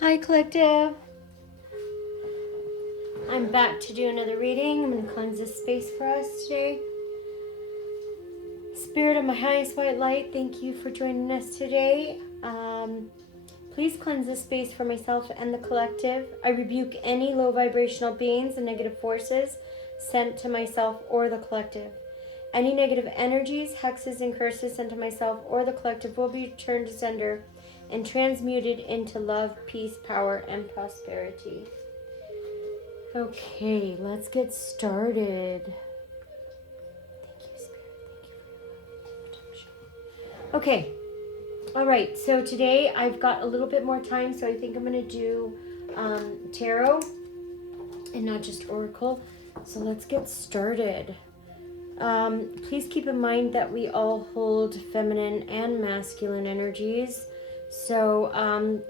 Hi, Collective. I'm back to do another reading. I'm going to cleanse this space for us today. Spirit of my highest white light, thank you for joining us today. Please cleanse this space for myself and the collective. I rebuke any low vibrational beings and negative forces sent to myself or the collective. Any negative energies, hexes, and curses sent to myself or the collective will be returned to sender and transmuted into love, peace, power, and prosperity. Okay, let's get started. Thank you, Spirit. Thank you for your love. Okay. All right. So today I've got a little bit more time, so I think I'm going to do tarot and not just oracle. So let's get started. Please keep in mind that we all hold feminine and masculine energies. So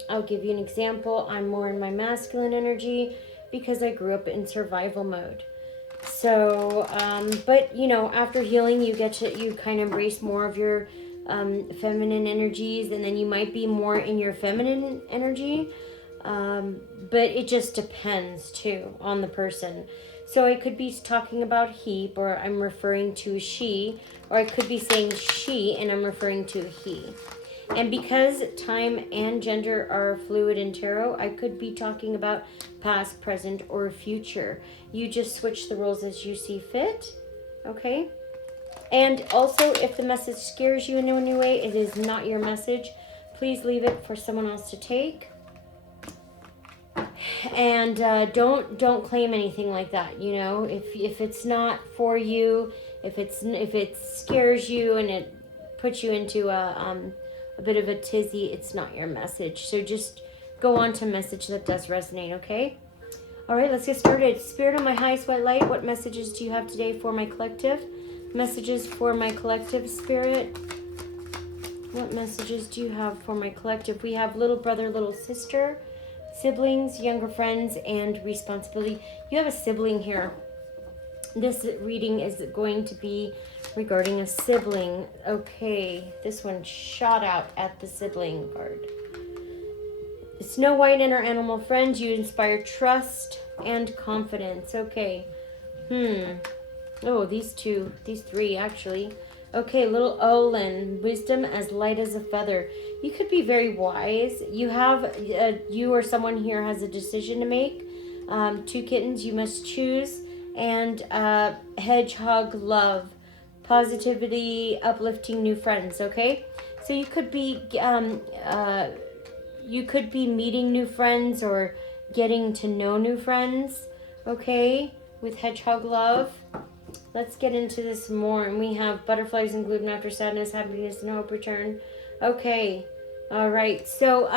I'll give you an example. I'm more in my masculine energy because I grew up in survival mode. So, but you know, after healing, you kind of embrace more of your feminine energies, and then you might be more in your feminine energy. But it just depends too on the person. So I could be talking about he, or I'm referring to a she, or I could be saying she and I'm referring to a he. And because time and gender are fluid in tarot, I could be talking about past, present, or future. You just switch the roles as you see fit, okay? And also, if the message scares you in a new way, it is not your message. Please leave it for someone else to take. And don't claim anything like that. You know, if it's not for you, if it scares you and it puts you into a bit of a tizzy, it's not your message. So just go on to a message that does resonate, okay? All right, let's get started. Spirit of my highest white light, what messages do you have today for my collective? Messages for my collective, Spirit. What messages do you have for my collective? We have little brother, little sister, siblings, younger friends, and responsibility. You have a sibling here. This reading is going to be regarding a sibling. Okay, this one shot out at the sibling card. Snow White and her animal friends, you inspire trust and confidence. Okay. Oh, these three actually. Okay, little Olin, wisdom as light as a feather. You could be very wise. You or someone here has a decision to make. 2 kittens you must choose. And hedgehog love, positivity, uplifting new friends. Okay, so you could be meeting new friends or getting to know new friends. Okay, with hedgehog love. Let's get into this more. And we have butterflies and gluten after sadness, happiness, and hope return. Okay, all right. So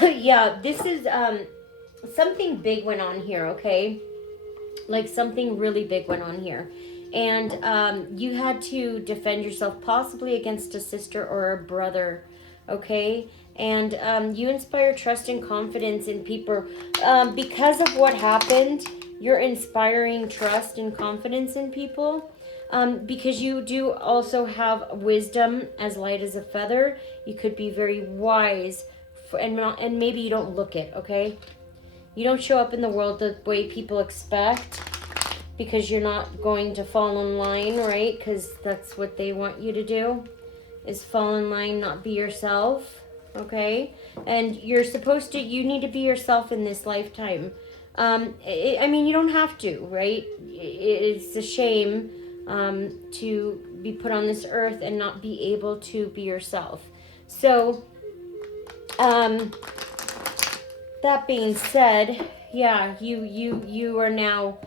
yeah, this is something big went on here. Okay. Like something really big went on here. And you had to defend yourself possibly against a sister or a brother, okay? And you inspire trust and confidence in people. Because of what happened, you're inspiring trust and confidence in people. Because you do also have wisdom as light as a feather. You could be very wise. And maybe you don't look it, okay? You don't show up in the world the way people expect because you're not going to fall in line, right? Because that's what they want you to do, is fall in line, not be yourself, okay? And you need to be yourself in this lifetime. I mean, you don't have to, right? It's a shame to be put on this earth and not be able to be yourself. So, that being said, yeah, you are now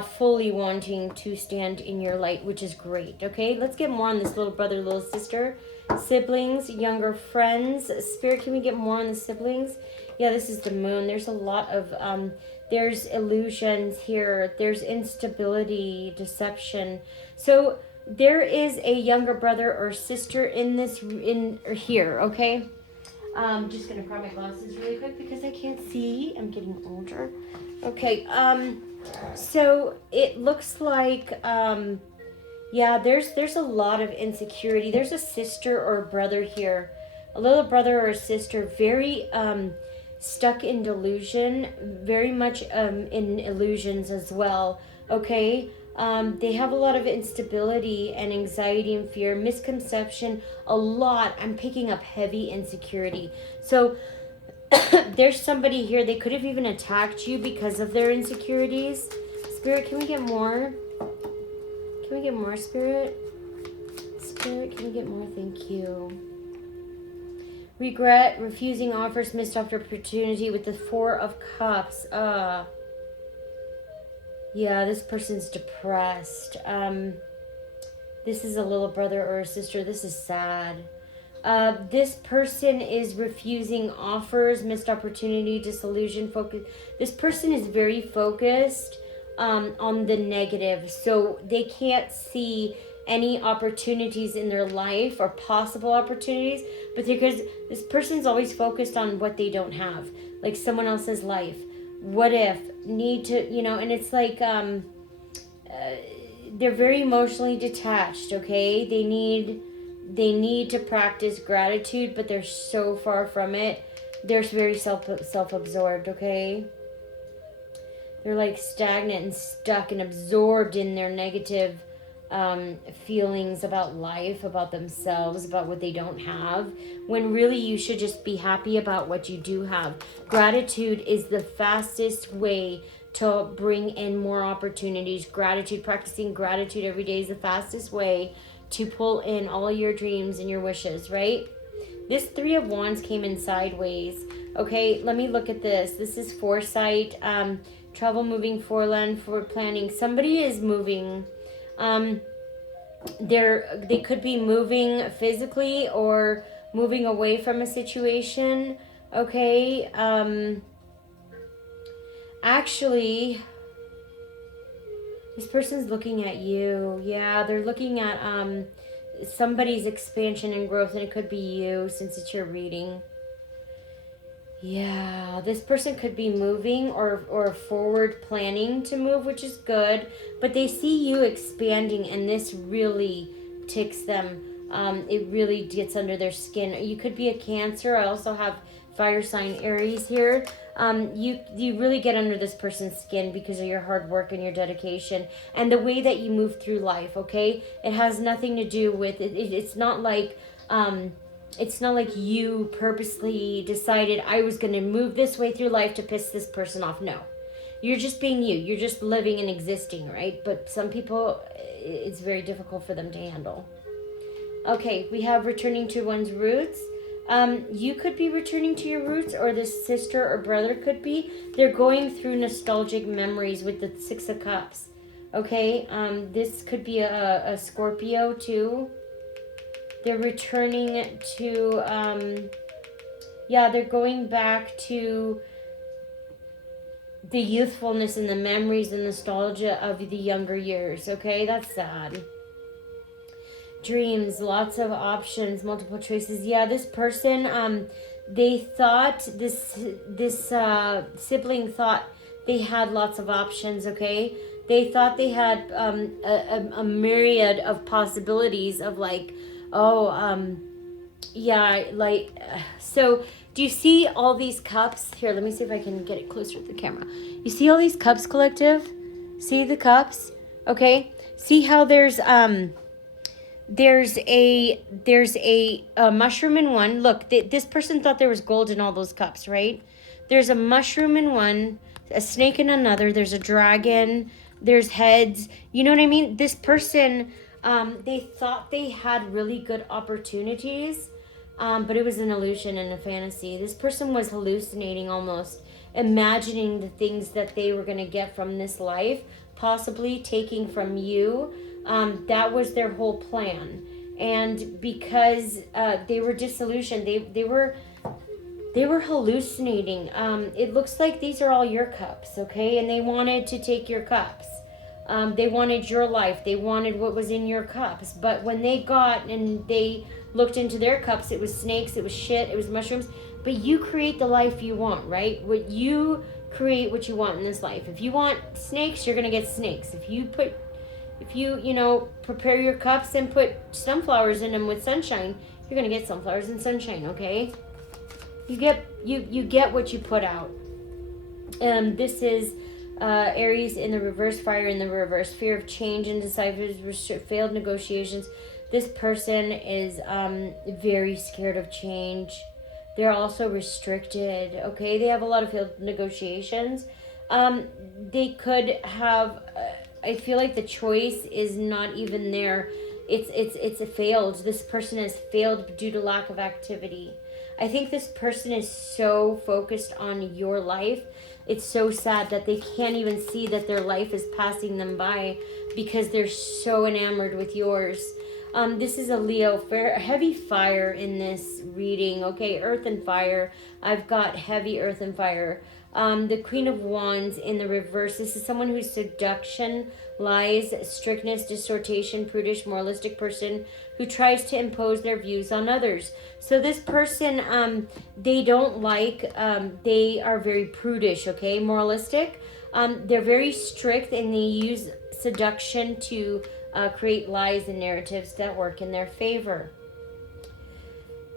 fully wanting to stand in your light, which is great. Okay, let's get more on this little brother, little sister, siblings, younger friends. Spirit, can we get more on the siblings? Yeah, this is the moon. There's a lot of there's illusions here. There's instability, deception. So there is a younger brother or sister here. Okay. I'm just going to grab my glasses really quick because I can't see. I'm getting older. Okay, so it looks like, yeah, there's a lot of insecurity. There's a sister or a brother here a little brother or sister, very stuck in delusion, very much in illusions as well, okay? They have a lot of instability and anxiety and fear, misconception, a lot. I'm picking up heavy insecurity. So there's somebody here, they could have even attacked you because of their insecurities. Spirit, can we get more? Can we get more, Spirit? Spirit, can we get more? Thank you. Regret, refusing offers, missed opportunity with the Four of Cups. Yeah, this person's depressed. This is a little brother or a sister. This is sad. This person is refusing offers, missed opportunity, disillusion, focus. This person is very focused on the negative. So they can't see any opportunities in their life or possible opportunities, but because this person's always focused on what they don't have, like someone else's life. What if, need to, and it's like they're very emotionally detached, okay? They need to practice gratitude, but they're so far from it. They're very self-absorbed, okay? They're like stagnant and stuck and absorbed in their negative feelings about life, about themselves, about what they don't have, when really you should just be happy about what you do have. Gratitude is the fastest way to bring in more opportunities. Gratitude, practicing gratitude every day is the fastest way to pull in all your dreams and your wishes, right? This Three of Wands came in sideways. Okay, let me look at this. This is foresight, travel, moving, foreland, forward planning. Somebody is moving. They could be moving physically or moving away from a situation. Okay. Actually, this person's looking at you. Yeah, they're looking at somebody's expansion and growth, and it could be you since it's your reading. Yeah, this person could be moving or forward planning to move, which is good. But they see you expanding, and this really ticks them. It really gets under their skin. You could be a Cancer. I also have fire sign Aries here. You really get under this person's skin because of your hard work and your dedication and the way that you move through life, okay? It has nothing to do with it. It's not like... it's not like you purposely decided I was going to move this way through life to piss this person off. No. You're just being you. You're just living and existing, right? But some people, it's very difficult for them to handle. Okay, we have returning to one's roots. You could be returning to your roots, or this sister or brother could be. They're going through nostalgic memories with the Six of Cups. Okay, this could be a Scorpio too. They're returning to, they're going back to the youthfulness and the memories and nostalgia of the younger years, okay? That's sad. Dreams, lots of options, multiple choices. Yeah, this person, they thought, this sibling thought they had lots of options, okay? They thought they had a myriad of possibilities of like, so do you see all these cups? Here, let me see if I can get it closer to the camera. You see all these cups, collective? See the cups? Okay. See how there's a mushroom in one. Look, this person thought there was gold in all those cups, right? There's a mushroom in one, a snake in another. There's a dragon. There's heads. You know what I mean? This person... they thought they had really good opportunities, but it was an illusion and a fantasy. This person was hallucinating almost, imagining the things that they were going to get from this life, possibly taking from you. That was their whole plan. And because they were disillusioned, they were hallucinating. It looks like these are all your cups, okay? And they wanted to take your cups. They wanted your life. They wanted what was in your cups. But when they got and they looked into their cups, it was snakes, it was shit, it was mushrooms. But you create the life you want, right? What you create what you want in this life. If you want snakes, you're going to get snakes. If you prepare your cups and put sunflowers in them with sunshine, You're going to get sunflowers and sunshine, okay? You get what you put out. This is Aries in the reverse, fire in the reverse, fear of change, indecisive, failed negotiations. This person is very scared of change. They're also restricted, okay? They have a lot of failed negotiations. They could have, I feel like the choice is not even there. It's a failed. This person has failed due to lack of activity. I think this person is so focused on your life. It's so sad that they can't even see that their life is passing them by because they're so enamored with yours. This is a Leo, heavy fire in this reading. Okay, earth and fire. I've got heavy earth and fire. The Queen of Wands in the reverse. This is someone who's seduction, lies, strictness, distortion, prudish, moralistic person who tries to impose their views on others. So this person, they don't like, they are very prudish, okay, moralistic. They're very strict and they use seduction to create lies and narratives that work in their favor.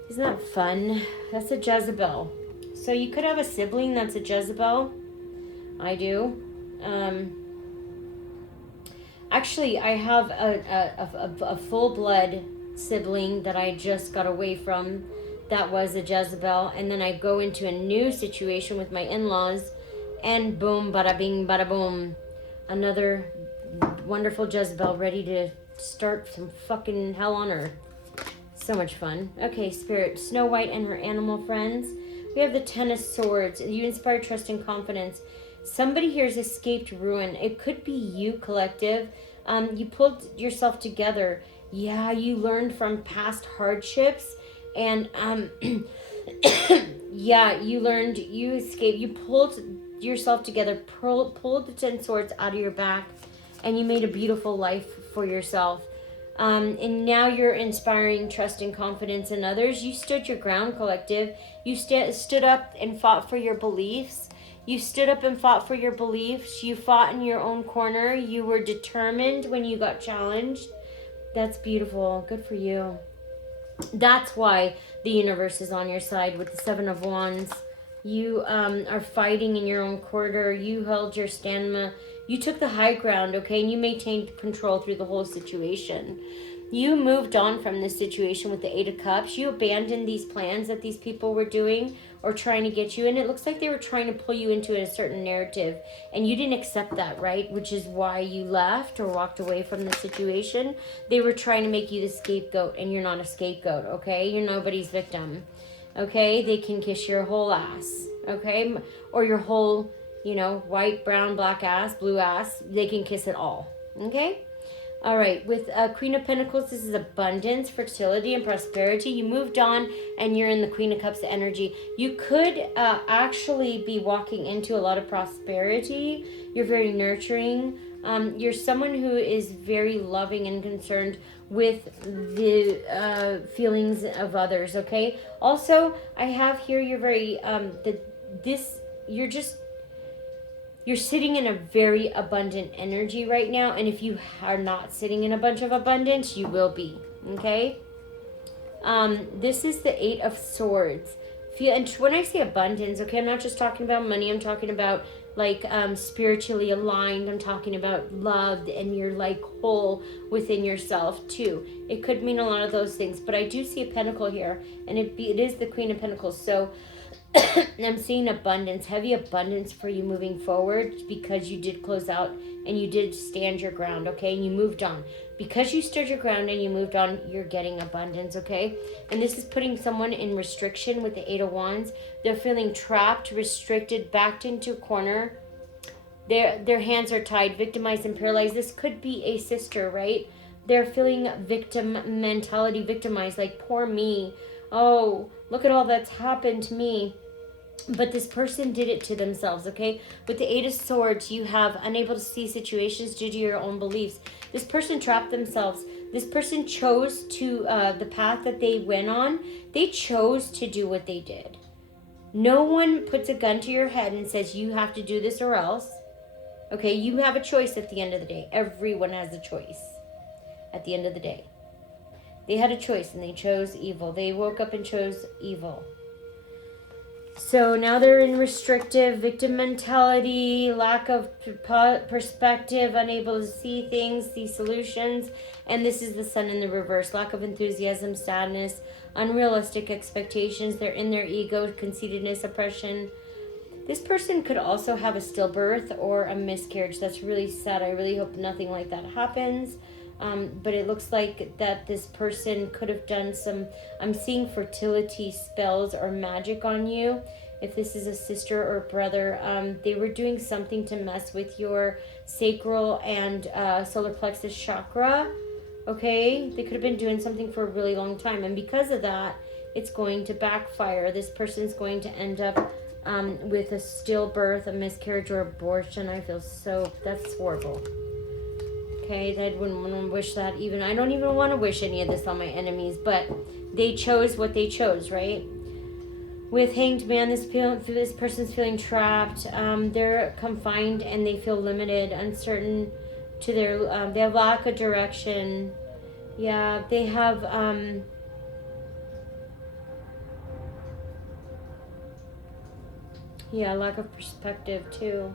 Isn't that fun? That's a Jezebel. So you could have a sibling that's a Jezebel. I do. Actually, I have a full-blood sibling that I just got away from that was a Jezebel. And then I go into a new situation with my in-laws. And boom, bada bing, bada boom. Another wonderful Jezebel ready to start some fucking hell on earth. So much fun. Okay, Spirit. Snow White and her animal friends. We have the Ten of Swords. You inspire trust and confidence. Somebody here has escaped ruin. It could be you, collective. You pulled yourself together. Yeah, you learned from past hardships. And, yeah, you learned, you escaped. You pulled yourself together, pulled the 10 swords out of your back, and you made a beautiful life for yourself. And now you're inspiring trust and confidence in others. You stood your ground, collective. You stood up and fought for your beliefs. You stood up and fought for your beliefs. You fought in your own corner. You were determined when you got challenged. That's beautiful. Good for you. That's why the universe is on your side with the Seven of Wands. You are fighting in your own corridor. You held your stamina. You took the high ground, okay? And you maintained control through the whole situation. You moved on from this situation with the Eight of Cups. You abandoned these plans that these people were doing or trying to get you. And it looks like they were trying to pull you into a certain narrative. And you didn't accept that, right? Which is why you left or walked away from the situation. They were trying to make you the scapegoat. And you're not a scapegoat, okay? You're nobody's victim, okay? They can kiss your whole ass, okay? Or your whole, you know, white, brown, black ass, blue ass. They can kiss it all, okay? All right, with Queen of Pentacles, this is abundance, fertility, and prosperity. You moved on, and you're in the Queen of Cups energy. You could actually be walking into a lot of prosperity. You're very nurturing. You're someone who is very loving and concerned with the feelings of others, okay? Also, I have here you're very, you're sitting in a very abundant energy right now. And if you are not sitting in a bunch of abundance, you will be. Okay? This is the Eight of Swords. And when I say abundance, okay, I'm not just talking about money. I'm talking about like spiritually aligned. I'm talking about loved and you're like whole within yourself too. It could mean a lot of those things. But I do see a pentacle here. And it is the Queen of Pentacles. So I'm seeing abundance, heavy abundance for you moving forward because you did close out and you did stand your ground, okay? And you moved on. Because you stood your ground and you moved on, you're getting abundance, okay? And this is putting someone in restriction with the Eight of Wands. They're feeling trapped, restricted, backed into a corner. Their hands are tied, victimized, and paralyzed. This could be a sister, right? They're feeling victim mentality, victimized, like, poor me. Oh, look at all that's happened to me. But this person did it to themselves, okay? With the Eight of Swords, you have unable to see situations due to your own beliefs. This person trapped themselves. This person chose to, the path that they went on, they chose to do what they did. No one puts a gun to your head and says, you have to do this or else. Okay, you have a choice at the end of the day. Everyone has a choice at the end of the day. They had a choice and they chose evil. They woke up and chose evil. So now they're in restrictive victim mentality, lack of perspective, unable to see things, see solutions. And this is the sun in the reverse. Lack of enthusiasm, sadness, unrealistic expectations. They're in their ego, conceitedness, oppression. This person could also have a stillbirth or a miscarriage. That's really sad. I really hope nothing like that happens. But it looks like that this person could have done some, I'm seeing fertility spells or magic on you. If this is a sister or brother, they were doing something to mess with your sacral and solar plexus chakra. Okay, they could have been doing something for a really long time. And because of that, it's going to backfire. This person's going to end up with a stillbirth, a miscarriage, or abortion. I feel so, that's horrible. Okay, I wouldn't want to wish that even. I don't even want to wish any of this on my enemies, but they chose what they chose, right? With Hanged Man, this person's feeling trapped. They're confined and they feel limited, uncertain to their, they have lack of direction. Yeah, they have, lack of perspective too.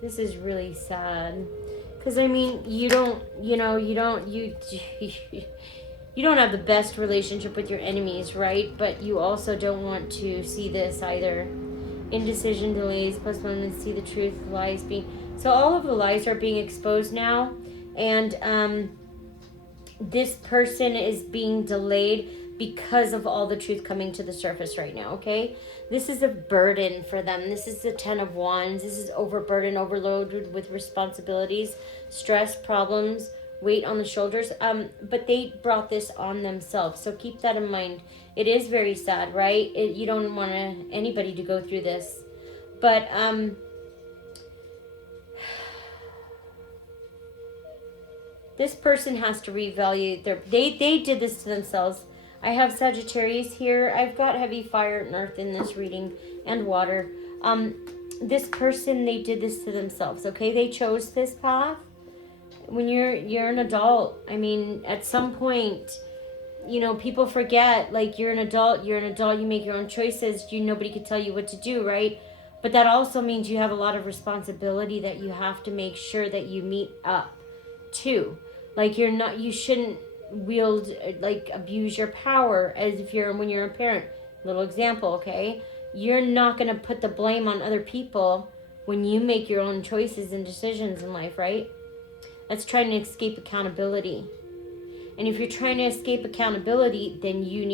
This is really sad. Because, I mean, you don't have the best relationship with your enemies, right? But you also don't want to see this either. Indecision, delays, postponement, see the truth, lies being... So all of the lies are being exposed now. And this person is being delayed because of all the truth coming to the surface right now, okay? This is a burden for them. This is the 10 of Wands. This is overburden, overloaded with responsibilities, stress, problems, weight on the shoulders. But they brought this on themselves. So keep that in mind. It is very sad, right? You don't want anybody to go through this. But this person has to reevaluate they did this to themselves. I have Sagittarius here. I've got heavy fire and earth in this reading and water. This person, they did this to themselves, okay? They chose this path. When you're an adult, I mean, at some point, people forget, like, you're an adult, you make your own choices, nobody could tell you what to do, right? But that also means you have a lot of responsibility that you have to make sure that you meet up to. Like, you shouldn't wield, like, abuse your power as if when you're a parent. Little example, okay? You're not going to put the blame on other people when you make your own choices and decisions in life, right? That's trying to escape accountability. And if you're trying to escape accountability, then you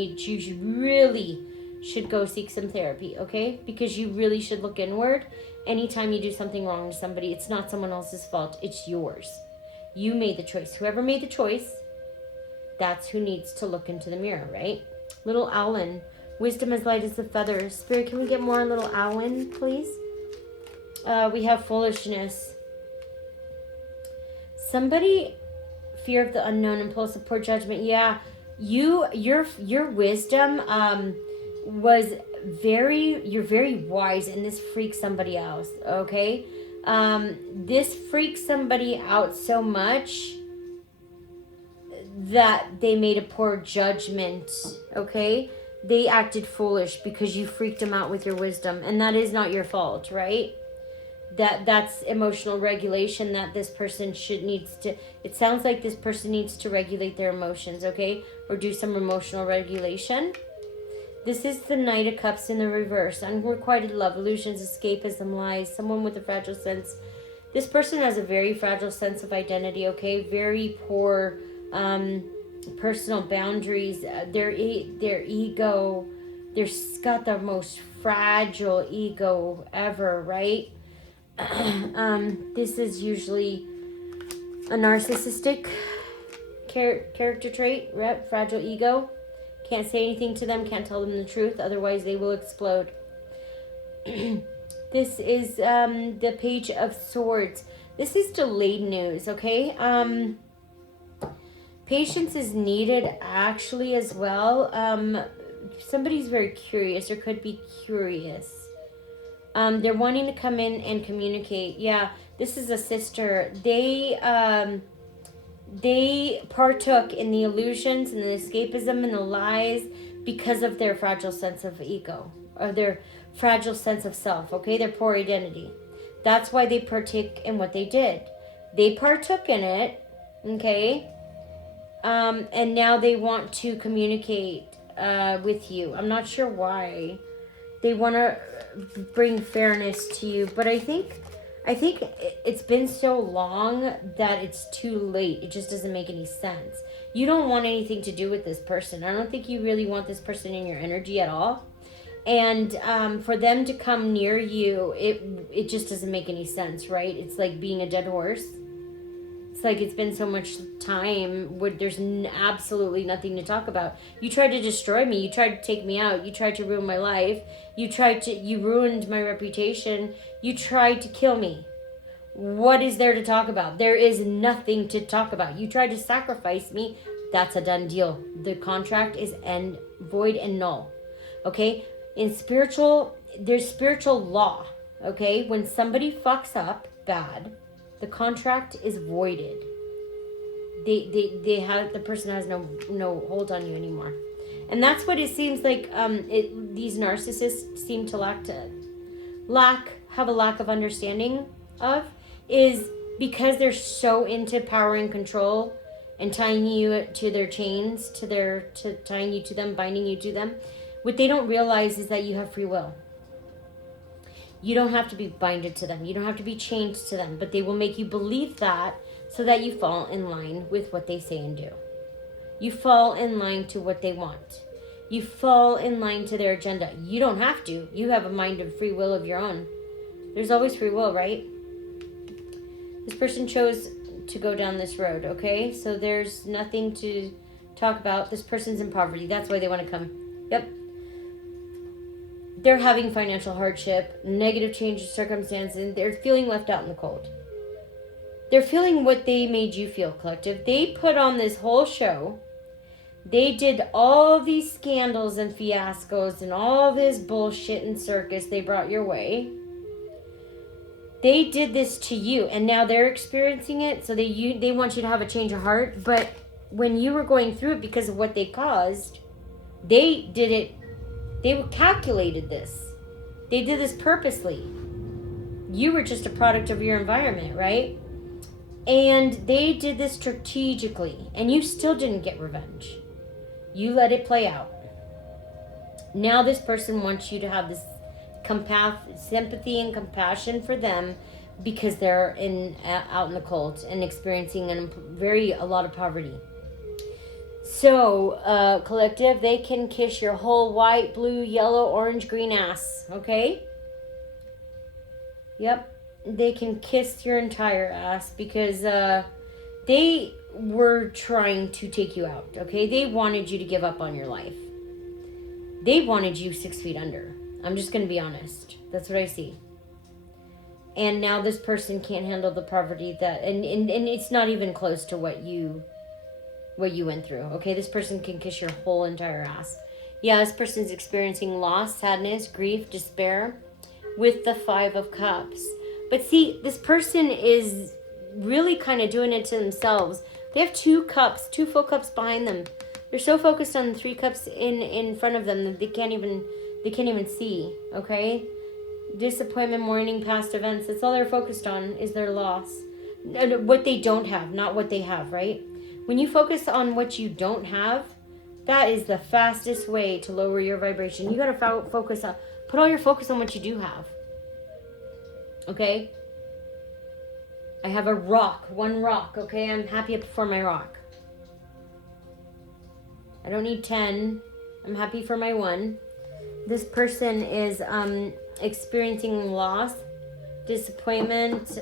really should go seek some therapy, okay? Because you really should look inward. Anytime you do something wrong to somebody, it's not someone else's fault, it's yours. You made the choice. Whoever made the choice, that's who needs to look into the mirror, right? Little Owlin, wisdom as light as the feathers. Spirit, can we get more Little Owlin, please? We have foolishness. Somebody, fear of the unknown, impulsive, poor judgment. Yeah, your wisdom was you're very wise, and this freaks somebody else, okay? This freaks somebody out so much that they made a poor judgment, okay? They acted foolish because you freaked them out with your wisdom, and that is not your fault, right? That's emotional regulation that this person it sounds like this person needs to regulate their emotions, okay? Or do some emotional regulation. This is the Knight of Cups in the reverse. Unrequited love, illusions, escapism, lies, someone with a fragile sense. This person has a very fragile sense of identity, okay? Very poor personal boundaries. Their ego, they've got the most fragile ego ever, right? This is usually a narcissistic character trait, right? Fragile ego. Can't say anything to them, can't tell them the truth, otherwise they will explode. This is the Page of Swords. This is delayed news, okay? Patience is needed actually as well. Somebody's very curious or could be curious. They're wanting to come in and communicate. Yeah, this is a sister. they partook in the illusions and the escapism and the lies because of their fragile sense of ego, or their fragile sense of self, okay? Their poor identity. That's why they partake in what they did. They partook in it, okay? And now they want to communicate with you. I'm not sure why. They want to bring fairness to you, but I think it's been so long that it's too late. It just doesn't make any sense. You don't want anything to do with this person. I don't think you really want this person in your energy at all. And for them to come near you, it just doesn't make any sense, right? It's like being a dead horse. It's like it's been so much time where there's absolutely nothing to talk about. You tried to destroy me. You tried to take me out. You tried to ruin my life. You ruined my reputation. You tried to kill me. What is there to talk about? There is nothing to talk about. You tried to sacrifice me. That's a done deal. The contract is void and null. Okay? There's spiritual law. Okay? When somebody fucks up bad, the contract is voided. The person has no hold on you anymore. And that's what it seems like these narcissists seem to have a lack of understanding of, is because they're so into power and control and tying you to their chains, tying you to them, binding you to them. What they don't realize is that you have free will. You don't have to be binded to them. You don't have to be chained to them, but they will make you believe that so that you fall in line with what they say and do. You fall in line to what they want. You fall in line to their agenda. You don't have to. You have a mind of free will of your own. There's always free will, right? This person chose to go down this road, okay? So there's nothing to talk about. This person's in poverty. That's why they want to come. Yep. They're having financial hardship, negative change of circumstances. They're feeling left out in the cold. They're feeling what they made you feel, collective. They put on this whole show. They did all these scandals and fiascos and all this bullshit and circus they brought your way. They did this to you, and now they're experiencing it, so they want you to have a change of heart. But when you were going through it because of what they caused, they did it. They calculated this. They did this purposely. You were just a product of your environment, right? And they did this strategically, and you still didn't get revenge. You let it play out. Now this person wants you to have this sympathy and compassion for them because they're out in the cold and experiencing a lot of poverty. So, collective, they can kiss your whole white, blue, yellow, orange, green ass, okay? Yep, they can kiss your entire ass because they were trying to take you out, okay? They wanted you to give up on your life. They wanted you 6 feet under. I'm just going to be honest. That's what I see. And now this person can't handle the poverty and it's not even close to what you went through. Okay, this person can kiss your whole entire ass. Yeah, this person's experiencing loss, sadness, grief, despair with the 5 of Cups. But see, this person is really kind of doing it to themselves. They have 2 cups, 2 full cups behind them. They're so focused on the 3 cups in front of them that they can't even see, okay? Disappointment, mourning, past events. That's all they're focused on is their loss. What they don't have, not what they have, right? When you focus on what you don't have, that is the fastest way to lower your vibration. You got to put all your focus on what you do have. Okay? I have a rock, 1 rock, okay? I'm happy for my rock. I don't need 10. I'm happy for my 1. This person is experiencing loss, disappointment,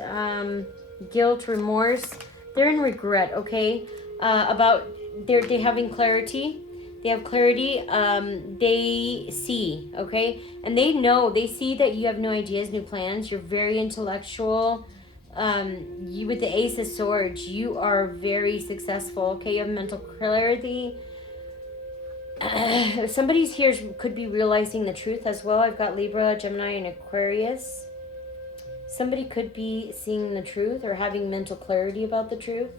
guilt, remorse. They're in regret, okay? They're having clarity. They have clarity. They see, okay? And they see that you have no ideas, no plans. You're very intellectual. You with the Ace of Swords, you are very successful, okay? You have mental clarity. Somebody's here could be realizing the truth as well. I've got Libra, Gemini, and Aquarius. Somebody could be seeing the truth or having mental clarity about the truth.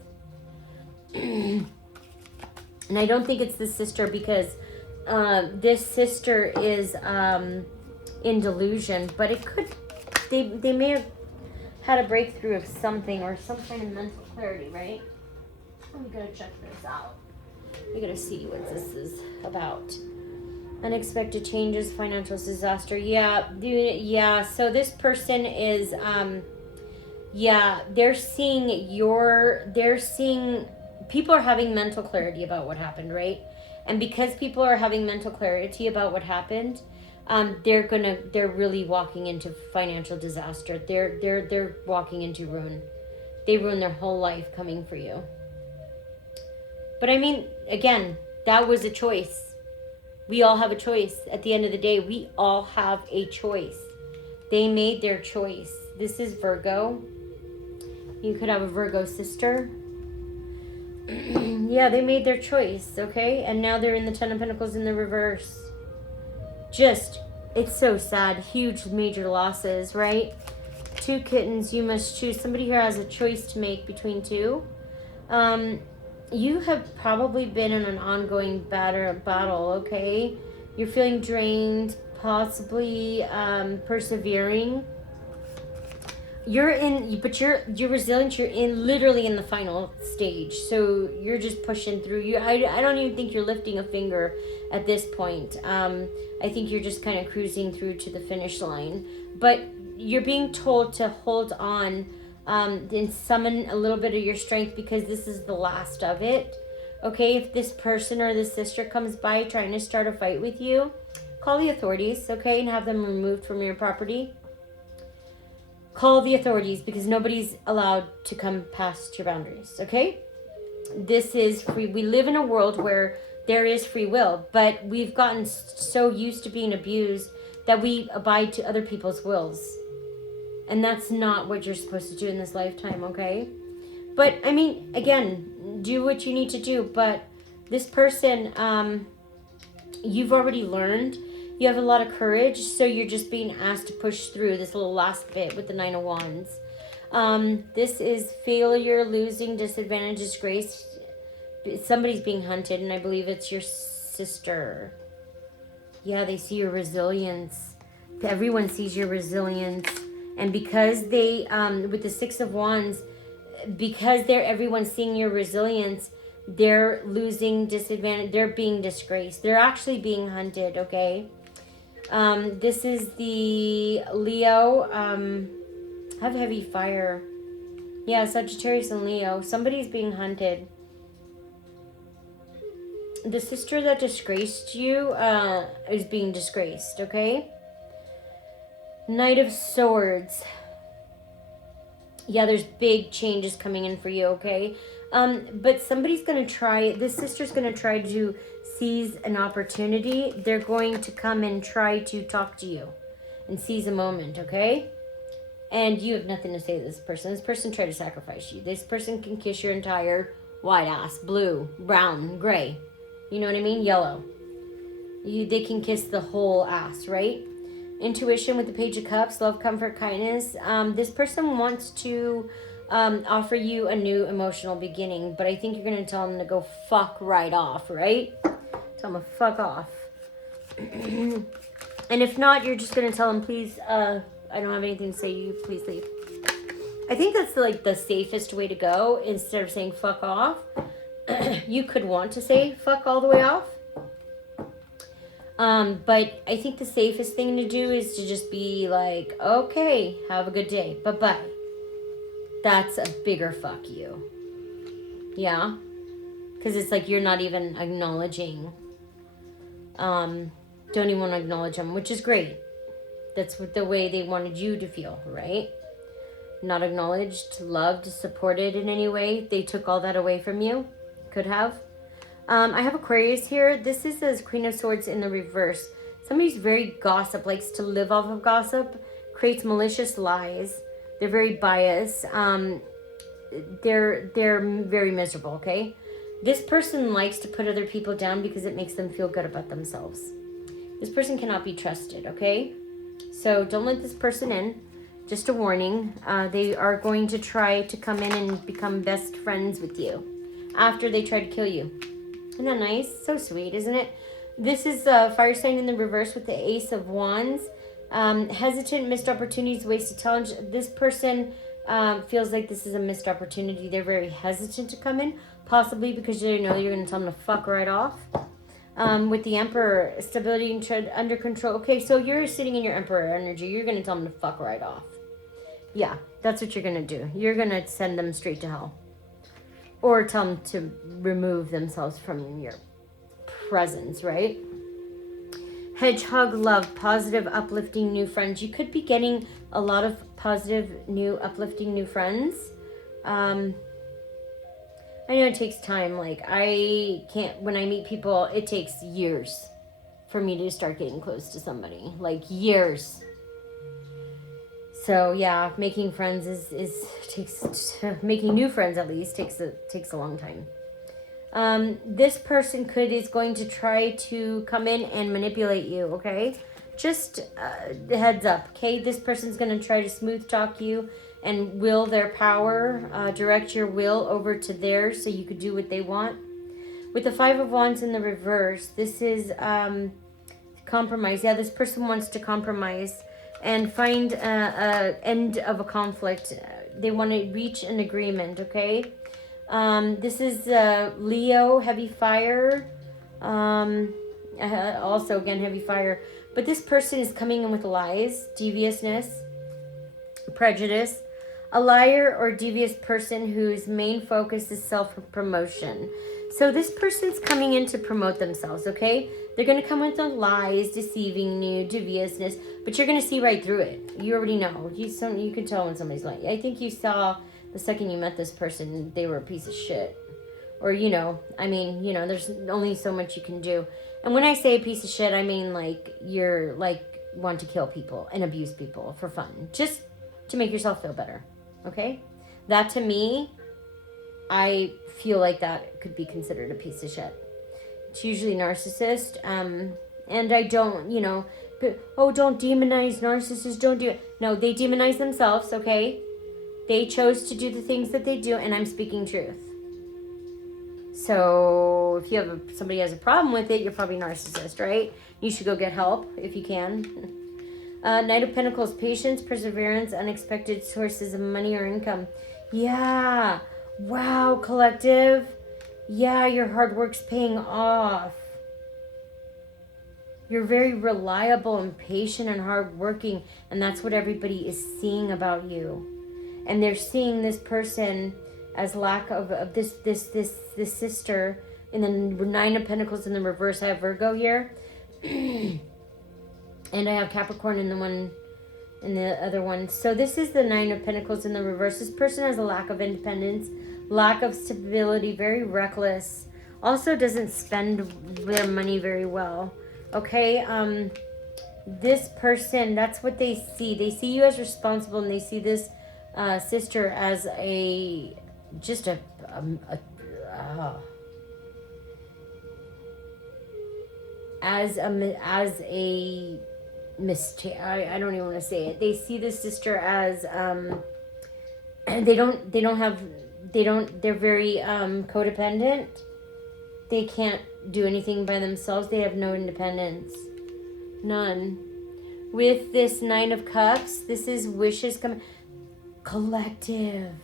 And I don't think it's the sister because this sister is in delusion, but it could, they may have had a breakthrough of something or some kind of mental clarity, right? I'm gonna check this out. We gotta see what this is about. Unexpected changes, financial disaster. Yeah, dude, yeah. So this person is, they're seeing, people are having mental clarity about what happened, right? And because people are having mental clarity about what happened, they're really walking into financial disaster. They're walking into ruin. They ruin their whole life coming for you. But I mean, again, that was a choice. We all have a choice. At the end of the day, we all have a choice. They made their choice. This is Virgo. You could have a Virgo sister. Yeah, they made their choice, okay? And now they're in the Ten of Pentacles in the reverse. Just, it's so sad. Huge, major losses, right? 2 kittens, you must choose. Somebody here has a choice to make between 2. You have probably been in an ongoing battle, okay? You're feeling drained, possibly persevering. You're resilient. You're literally in the final stage. So you're just pushing through. I don't even think you're lifting a finger at this point. I think you're just kind of cruising through to the finish line. But you're being told to hold on and summon a little bit of your strength because this is the last of it. Okay, if this person or this sister comes by trying to start a fight with you, call the authorities, okay, and have them removed from your property. Call the authorities because nobody's allowed to come past your boundaries, okay? This is free. We live in a world where there is free will, but we've gotten so used to being abused that we abide to other people's wills. And that's not what you're supposed to do in this lifetime, okay? But, I mean, again, do what you need to do. But this person, you've already learned. You have a lot of courage, so you're just being asked to push through this little last bit with the 9 of Wands. This is failure, losing, disadvantage, disgrace. Somebody's being hunted, and I believe it's your sister. Yeah, they see your resilience. Everyone sees your resilience. And because they, with the 6 of Wands, because everyone's seeing your resilience, they're losing disadvantage. They're being disgraced. They're actually being hunted, okay? This is the Leo. Have heavy fire. Yeah, Sagittarius and Leo. Somebody's being hunted. The sister that disgraced you is being disgraced, okay? Knight of Swords. Yeah, there's big changes coming in for you, okay? But somebody's going to try, this sister's going to try to seize an opportunity. They're going to come and try to talk to you and seize a moment, okay? And you have nothing to say to this person. This person tried to sacrifice you. This person can kiss your entire white ass, blue, brown, gray. You know what I mean? Yellow. They can kiss the whole ass, right? Intuition with the Page of Cups, love, comfort, kindness. This person wants to offer you a new emotional beginning, but I think you're going to tell them to go fuck right off, right? Tell them to fuck off. And if not, you're just going to tell them, please, I don't have anything to say, you please leave. I think that's like the safest way to go instead of saying fuck off. You could want to say fuck all the way off. But I think the safest thing to do is to just be like, okay, have a good day. Bye-bye. That's a bigger fuck you. Yeah? Because it's like you're not even acknowledging. Don't even want to acknowledge them, which is great. That's what the way they wanted you to feel, right? Not acknowledged, loved, supported in any way. They took all that away from you. Could have. I have Aquarius here. This is the Queen of Swords in the reverse. Somebody's very gossip, likes to live off of gossip, creates malicious lies. They're very biased. They're very miserable, okay? This person likes to put other people down because it makes them feel good about themselves. This person cannot be trusted, okay? So don't let this person in. Just a warning. They are going to try to come in and become best friends with you. after they try to kill you. Isn't that nice? So sweet, isn't it? This is fire sign in the reverse with the Ace of Wands. Hesitant, missed opportunities, wasted talent. This person feels like this is a missed opportunity. They're very hesitant to come in, possibly because they know you're going to tell them to fuck right off. With the Emperor, stability and under control. Okay, so you're sitting in your Emperor energy. You're going to tell them to fuck right off. Yeah, that's what you're going to do. You're going to send them straight to hell. Or tell them to remove themselves from your presence, right? Hedgehog love, positive, uplifting new friends. You could be getting a lot of positive, new, uplifting new friends. I know it takes time. Like, when I meet people, it takes years for me to start getting close to somebody. Like, years. So, yeah, making friends making new friends at least takes a long time. This person is going to try to come in and manipulate you, okay? Just heads up, okay? This person's going to try to smooth talk you and will their power, direct your will over to theirs so you could do what they want. With the Five of Wands in the reverse, this is compromise. Yeah, this person wants to compromise and find an end of a conflict. They want to reach an agreement, okay? This is Leo, heavy fire. Also, again, heavy fire. But this person is coming in with lies, deviousness, prejudice. A liar or devious person whose main focus is self-promotion. So this person's coming in to promote themselves, okay? They're going to come with the lies, deceiving you, deviousness, but you're going to see right through it. You already know. You can tell when somebody's lying. I think you saw the second you met this person, they were a piece of shit. Or, there's only so much you can do. And when I say a piece of shit, I mean, like, you're, like, want to kill people and abuse people for fun. Just to make yourself feel better. Okay? That, to me, I feel like that could be considered a piece of shit. It's usually narcissist. And I don't, don't demonize narcissists. Don't do it. No, they demonize themselves, okay? They chose to do the things that they do, and I'm speaking truth. So if somebody has a problem with it, you're probably narcissist, right? You should go get help if you can. Knight of Pentacles, patience, perseverance, unexpected sources of money or income. Yeah. Wow, collective. Yeah, your hard work's paying off. You're very reliable and patient and hardworking, and that's what everybody is seeing about you. And they're seeing this person as lack of this sister. In the Nine of Pentacles in the reverse, I have Virgo here. And I have Capricorn in the other one. So this is the Nine of Pentacles in the reverse. This person has a lack of independence, lack of stability, very reckless. Also doesn't spend their money very well. Okay, this person, that's what they see. They see you as responsible, and they see this sister as as a mistake. I don't even want to say it. They see this sister as they're very codependent. They can't do anything by themselves. They have no independence. None. With this Nine of Cups, this is wishes coming. Collective.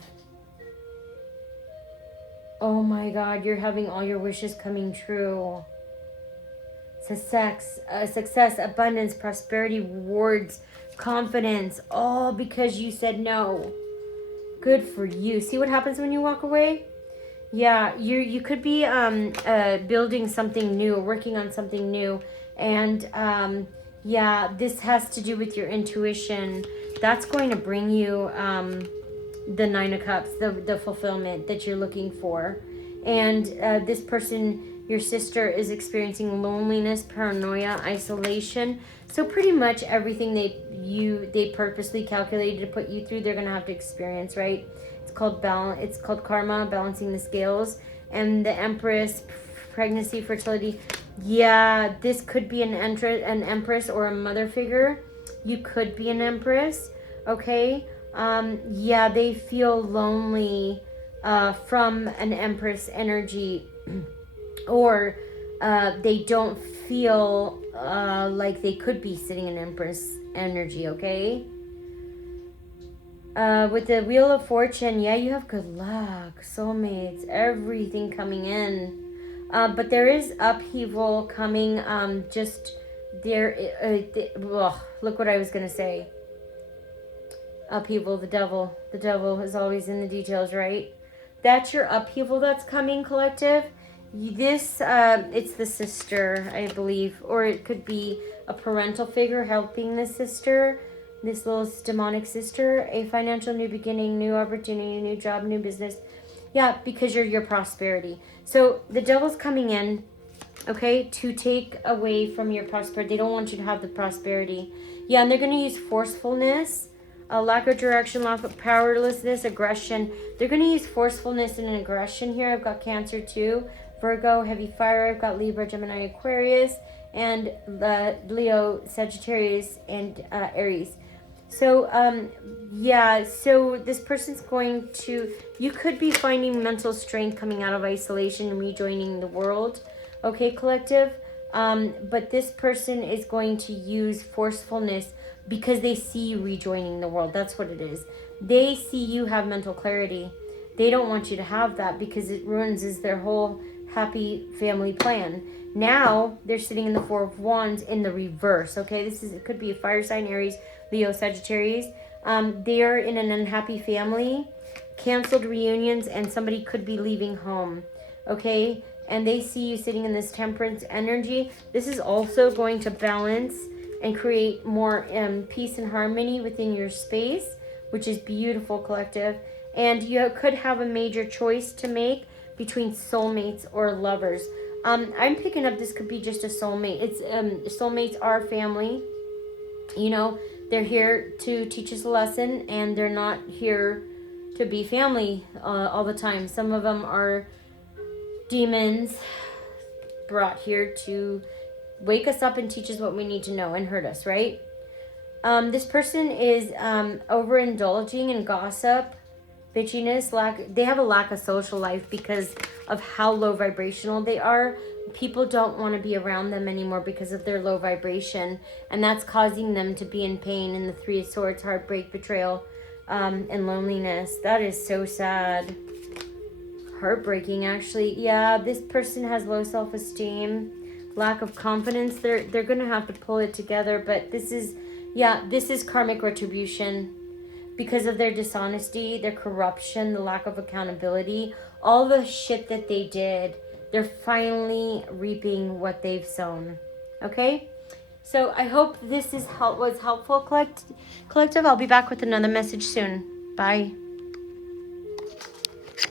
Oh my God, you're having all your wishes coming true. Success, abundance, prosperity, rewards, confidence, all because you said no. Good for you. See what happens when you walk away? Yeah, you could be building something new, working on something new, and yeah, this has to do with your intuition. That's going to bring you the Nine of Cups, the fulfillment that you're looking for. And this person, your sister, is experiencing loneliness, paranoia, isolation. So pretty much everything they purposely calculated to put you through, they're going to have to experience, right? It's called karma, balancing the scales. And the Empress, pregnancy, fertility. Yeah, this could be an empress or a mother figure. You could be an empress, okay? Yeah, they feel lonely, from an Empress energy, or they don't feel like they could be sitting in Empress energy, okay? With the Wheel of Fortune, yeah, you have good luck, soulmates, everything coming in. But there is upheaval coming. Just there. Look what I was gonna say. Upheaval. The devil. The devil is always in the details, right? That's your upheaval that's coming, collective. This, it's the sister, I believe, or it could be a parental figure helping the sister, this little demonic sister. A financial new beginning, new opportunity, new job, new business. Yeah, because you're your prosperity. So the devil's coming in, okay, to take away from your prosperity. They don't want you to have the prosperity. Yeah, and they're going to use forcefulness, a lack of direction, lack of powerlessness, aggression. They're going to use forcefulness and aggression here. I've got Cancer too, Virgo, heavy fire. I've got Libra, Gemini, Aquarius, and Leo, Sagittarius, and Aries. So, yeah, so this person's going to, you could be finding mental strength coming out of isolation and rejoining the world, okay, collective? But this person is going to use forcefulness because they see you rejoining the world. That's what it is. They see you have mental clarity. They don't want you to have that because it ruins their whole happy family plan. Now they're sitting in the Four of Wands in the reverse, okay? It could be a fire sign, Aries, Leo, Sagittarius. They're in an unhappy family, canceled reunions, and somebody could be leaving home, okay? And they see you sitting in this Temperance energy. This is also going to balance and create more peace and harmony within your space, which is beautiful, collective. And you could have a major choice to make between soulmates or lovers. I'm picking up this could be just a soulmate. It's soulmates are family. You know, they're here to teach us a lesson, and they're not here to be family all the time. Some of them are demons brought here to wake us up and teach us what we need to know and hurt us, right? This person is overindulging in gossip, bitchiness, they have a lack of social life because of how low vibrational they are. People don't want to be around them anymore because of their low vibration, and that's causing them to be in pain in the Three of Swords, heartbreak, betrayal, and loneliness. That is so sad. Heartbreaking, actually. Yeah, this person has low self-esteem, lack of confidence. They're gonna have to pull it together, but this is karmic retribution because of their dishonesty, their corruption, the lack of accountability, all the shit that they did. They're finally reaping what they've sown. Okay? So I hope this was helpful, collective. I'll be back with another message soon. Bye.